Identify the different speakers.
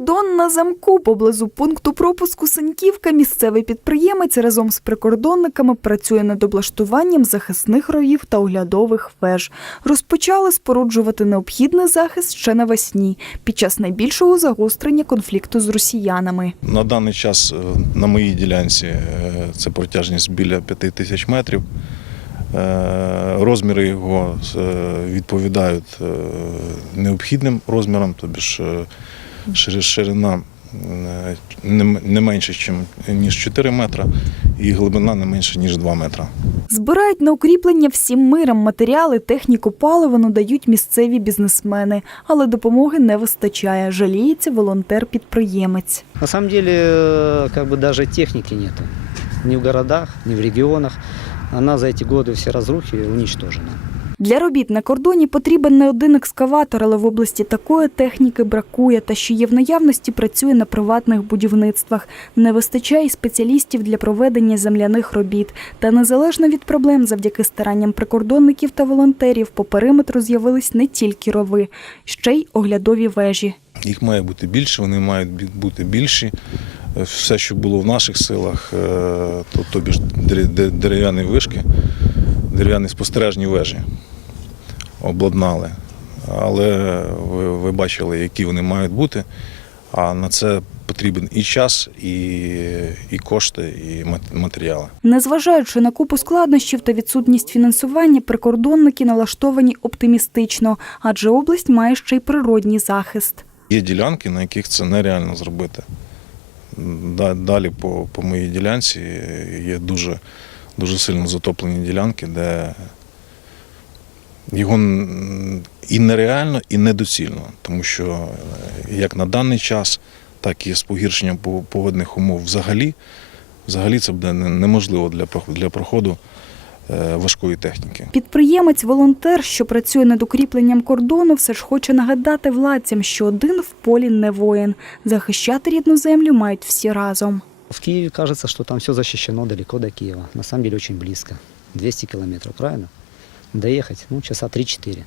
Speaker 1: Кордон на замку поблизу пункту пропуску Саньківка. Місцевий підприємець разом з прикордонниками працює над облаштуванням захисних ровів та оглядових веж. Розпочали споруджувати необхідний захист ще навесні під час найбільшого загострення конфлікту з росіянами.
Speaker 2: На даний час е, на моїй ділянці е, це протяжність біля 5 тисяч метрів. Е, Розміри його відповідають необхідним розмірам, тобі ширина е, не м- не менше, чим- ніж 4 метра, і глибина не менше, ніж 2 метра.
Speaker 1: Збирають на укріплення всім миром матеріали, техніку, паливо надають місцеві бізнесмени, але допомоги не вистачає. Жаліється волонтер-підприємець.
Speaker 3: На самом деле, э, как бы даже техники нету. Ни в городах, ни в регионах. Она за эти годы все разрухи уничтожена.
Speaker 1: Для робіт на кордоні потрібен не один екскаватор, але в області такої техніки бракує. Та що є в наявності, працює на приватних будівництвах. Не вистачає й спеціалістів для проведення земляних робіт. Та незалежно від проблем, завдяки старанням прикордонників та волонтерів, по периметру з'явились не тільки рови, ще й оглядові вежі.
Speaker 2: Їх має бути більше, вони мають бути більші. Е, Все, що було в наших силах, е, то, тобі ж дерев'яні вишки, дерев'яні спостережні вежі обладнали. Але ви, ви бачили, які вони мають бути. А на це потрібен і час, і, і кошти, і матеріали.
Speaker 1: Незважаючи на купу складнощів та відсутність фінансування, прикордонники налаштовані оптимістично, адже область має ще й природній захист.
Speaker 2: Є ділянки, на яких це нереально зробити. Далі по, по моїй ділянці є дуже, дуже сильно затоплені ділянки, де його і нереально, і недоцільно, тому що е, як на даний час, так і з погіршенням по- погодних умов взагалі, взагалі це буде неможливо для, для проходу е, важкої техніки.
Speaker 1: Підприємець-волонтер, що працює над укріпленням кордону, все ж хоче нагадати владцям, що один в полі не воїн. Захищати рідну землю мають всі разом.
Speaker 3: В Киеве кажется, что там все защищено далеко до Киева. На самом деле очень близко. 200 километров, правильно? Доехать, ну, часа 3-4.